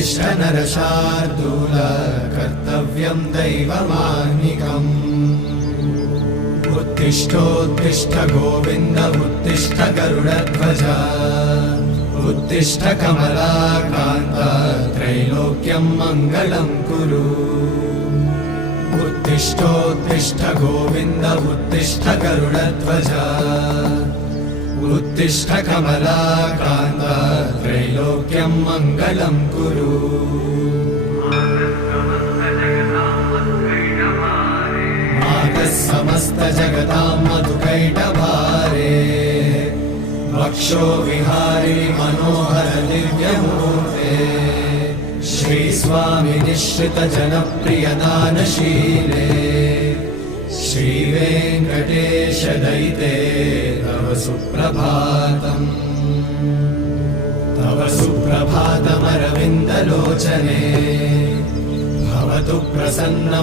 उत्तिष्ठ नरशार्दूल कर्तव्यं दैवमाह्निकम् उत्तिष्ठोत्तिष्ठ गोविन्द उत्तिष्ठ गरुडध्वज उत्तिष्ठ कमलाकान्त त्रैलोक्यं मङ्गलं कुरु उत्तिष्ठोत्तिष्ठ गोविन्द उत्तिष्ठ गरुडध्वज उत्तिष्ठ कमलाकान्त त्रैलोक्यं मङ्गलं कुरु मातः समस्त जगतां मधुकैटभारे वक्षो विहारिणि मनोहर दिव्यमूर्ते श्रीस्वामि निःश्रित जनप्रिय दानशीले श्रीवेङ्कटेश दयिते तव सुप्रभातम् तव सुप्रभातमरविन्दलोचने भवतु प्रसन्न